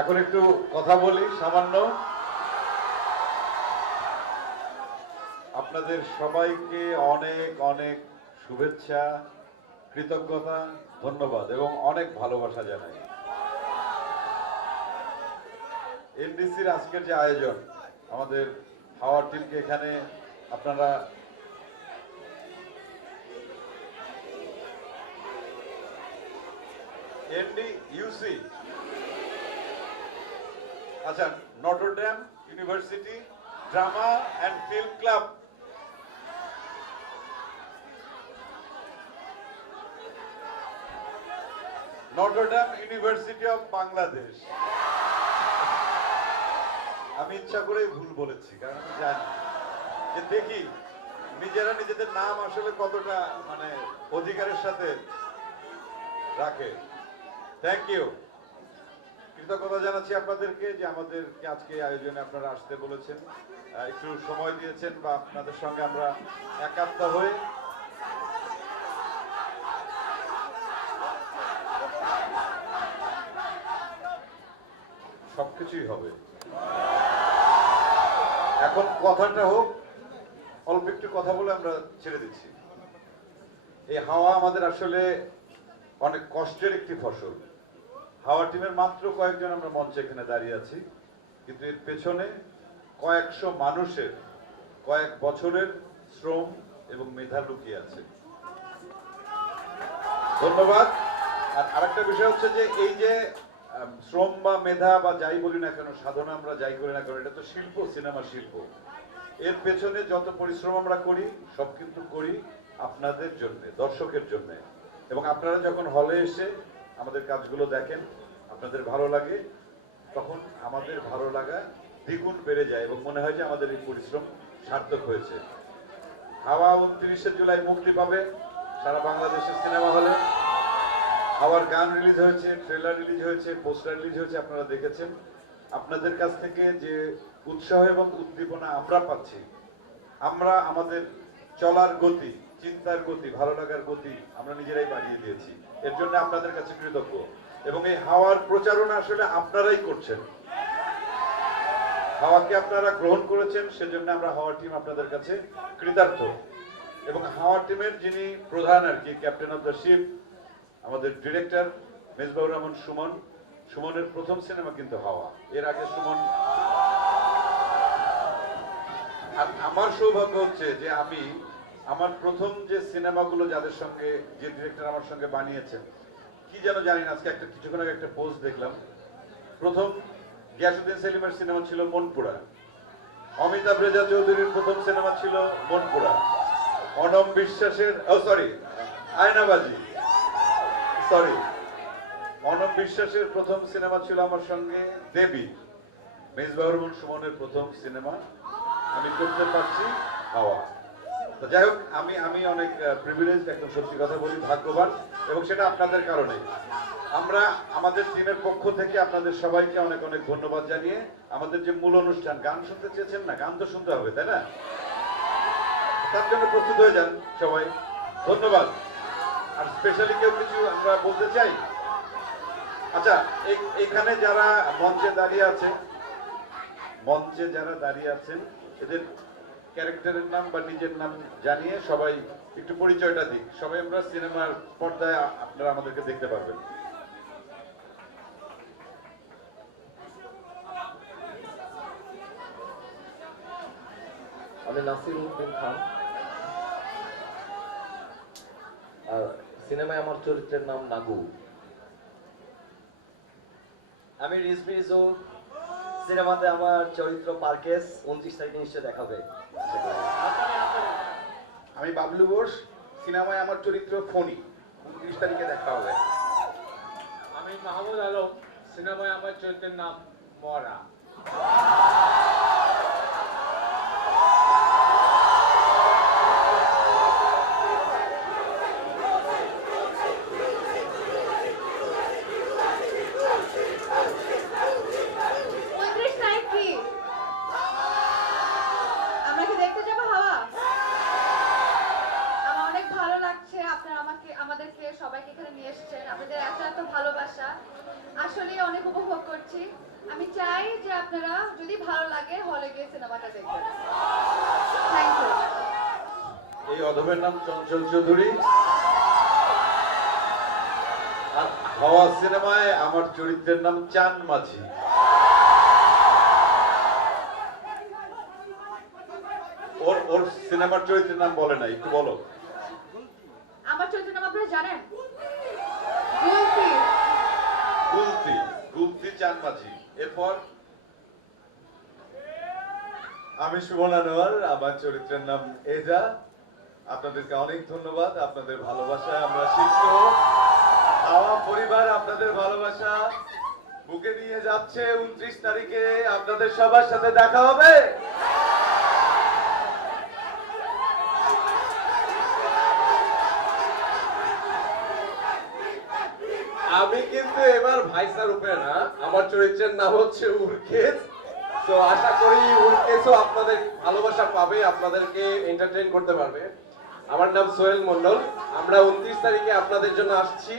এখন একটু কথা বলি, সামান্য। আপনাদের সবাইকে অনেক অনেক শুভেচ্ছা, কৃতজ্ঞতা, ধন্যবাদ এবং অনেক ভালোবাসা জানাই। এনডিসির আজকের যে আয়োজন, আমাদের হাওয়ার টিমকে এখানে আপনারা এনডি ইউসি আচ্ছা Notre Dame university drama and film club Notre Dame university of Bangladesh আমি ইচ্ছা করেই ভুল বলেছি, কারণ আমি জানি। যে দেখি, নিজেরা নিজেদের নাম আসলে কতটা মানে অধিকারের সাথে রাখে। থ্যাংক ইউ কৃতজ্ঞতা জানাচ্ছি আপনাদেরকে যে আমাদেরকে আজকে আয়োজনে আপনারা আসতে বলেছেন। একটু সময় দিয়েছেন বা আপনাদের সঙ্গে আমরা একাত্ম হয়ে সবকিছুই হবে। এখন কথাটা হোক, অল্প একটু কথা বলে আমরা ছেড়ে দিচ্ছি। এই হাওয়া আমাদের আসলে অনেক কষ্টের একটি ফসল। হাওয়া টিমের মাত্র কয়েকজন আমরা মঞ্চে এখানে দাঁড়িয়ে আছি। কিন্তু এর পেছনে কয়েকশো মানুষের, কয়েক বছরের শ্রম এবং মেধা লুকিয়ে আছে। ধন্যবাদ। আর আরেকটা বিষয় হচ্ছে যে এই যে শ্রম বা মেধা বা যাই বলি না কেন, সাধনা আমরা যাই করি না কেন, এটা তো শিল্প, সিনেমা শিল্প। এর পেছনে যত পরিশ্রম আমরা করি, সব কিন্তু করি আপনাদের জন্য, দর্শকের জন্য। এবং আপনারা যখন হলে এসে আমাদের কাজগুলো দেখেন, আপনাদের ভালো লাগে, তখন আমাদের ভালো লাগা দ্বিগুণ বেড়ে যায় এবং মনে হয় যে আমাদের এই পরিশ্রম সার্থক হয়েছে। হাওয়া উনত্রিশে জুলাই মুক্তি পাবে সারা বাংলাদেশের সিনেমা হলে। হাওয়ার গান রিলিজ হয়েছে, ট্রেলার রিলিজ হয়েছে, পোস্টার রিলিজ হয়েছে, আপনারা দেখেছেন। আপনাদের কাছ থেকে যে উৎসাহ এবং উদ্দীপনা আমরা পাচ্ছি, আমরা আমাদের চলার গতি চিন্তার গতি, ভালো লাগার গতি আমরা নিজেরাই বাড়িয়ে দিয়েছি। এর জন্য আপনাদের কাছে কৃতজ্ঞ। এবং এই হাওয়ার প্রচারণা আসলে আপনারাই করছেন। হাওয়াকে আপনারা গ্রহণ করেছেন, সেজন্য আমরা হাওয়া টিম আপনাদের কাছে কৃতার্থ। এবং হাওয়া টিমের যিনি প্রধান আর কি ক্যাপ্টেন অফ দ্য শিপ আমাদের ডিরেক্টর মেজবাউর রহমান সুমন, সুমনের প্রথম সিনেমা কিন্তু হাওয়া। এর আগে সুমন আমার সৌভাগ্য হচ্ছে যে আমি আমার প্রথম যে সিনেমাগুলো যাদের সঙ্গে, যে ডিরেক্টর আমার সঙ্গে বানিয়েছেন, কি যেন জানি না, আজকে একটা, কিছুক্ষণ আগে একটা পোস্ট দেখলাম। প্রথম গিয়াসুদ্দিন সেলিমের সিনেমা ছিল মনপুরা। অমিতাভ রেজা চৌধুরীর প্রথম সিনেমা ছিল মনপুরা। অনম বিশ্বাসের, ও সরি আয়নাবাজি। সরি অনম বিশ্বাসের প্রথম সিনেমা ছিল আমার সঙ্গে দেবী। মেজবাহুর রহমান সুমনের প্রথম সিনেমা আমি করতে পারছি, হাওয়া। যাই হোক, আমি আমি অনেক প্রিভিলেজ একদম সত্যি কথা বলি, ভাগ্যবান, এবং সেটা আপনাদের কারণে। আমরা আমাদের টিমের পক্ষ থেকে আপনাদের সবাইকে অনেক অনেক ধন্যবাদ জানিয়ে আমাদের যে মূল অনুষ্ঠান, গান শুনতে চেয়েছেন না? গান তো শুনতে হবে, তাই না? তার জন্য প্রস্তুত হয়ে যান সবাই। ধন্যবাদ। আর স্পেশালি কেউ কিছু আমরা বলতে চাই? আচ্ছা এখানে যারা মঞ্চে দাঁড়িয়ে আছে মঞ্চে যারা দাঁড়িয়ে আছেন, এদের ক্যারেক্টারের নাম বা নিজের নাম জানিয়ে সবাই একটু পরিচয়টা দিক। সবাই আমরা সিনেমার পর্দায় আপনারা আমাদেরকে দেখতে পারবেন। আমি নাসির উদ্দিন খান। আর সিনেমায় আমার চরিত্রের নাম নাগু। আমি রিজভি রিজু সিনেমাতে আমার চরিত্র পার্কেস, উনত্রিশ তারিখে নিশ্চয় দেখাবে। আমি বাবলু বোস, সিনেমায় আমার চরিত্র ফণি। উনত্রিশ তারিখে দেখা হবে। আমি মাহমুদ আলম, সিনেমায় আমার চরিত্রের নাম মরা উনত্রিশ তারিখ কি আমরা কি দেখতে যাব হাওয়া আমার অনেক ভালো লাগছে আপনারা আমাকে আমাদেরকে সবাইকে এখানে নিয়ে এসেছেন আপনাদের এত এত ভালোবাসা আসলে অনেক উপভোগ করছি। আমি চাই যে আপনারা যদি ভালো লাগে হলে গিয়ে সিনেমাটা দেখবেন। থ্যাংক ইউ এই অধমের নাম চঞ্চল চৌধুরী। আর হাওয়া সিনেমায় আমার চরিত্রের নাম চান মাঝি। ওর ওর সিনেমার চরিত্রের নাম বলে না একটু বলো। আমার চরিত্রের নাম আপনারা জানেন? গুলতি গুলতি চান মাঝি এরপর আমি সুমন আনোয়ার, আমার চরিত্রের নাম এজা। আপনাদেরকে অনেক ধন্যবাদ, আপনাদের ভালোবাসায় আমরা শিখত আমার পরিবার আপনাদের ভালোবাসা বুকে নিয়ে যাচ্ছে, উনত্রিশ তারিখে আপনাদের সবার সাথে দেখা হবে। আমি কিন্তু এবার ভাইসার উপরে না, আমার চরিত্রের নাম হচ্ছে উর্কেস তো আশা করি উর্কেসও আপনাদের ভালোবাসা পাবে, আপনাদেরকে এন্টারটেইন করতে পারবে। আমার নাম সোহেল মন্ডল আমরা উনত্রিশ তারিখে আপনাদের জন্য আসছি।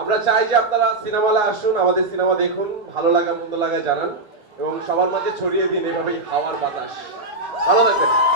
আমরা চাই যে আপনারা সিনেমা হলে আসুন, আমাদের সিনেমা দেখুন, ভালো লাগা, মন্দ লাগা জানান, এবং সবার মাঝে ছড়িয়ে দিন এভাবেই হাওয়ার বাতাস। ভালো থাকবেন।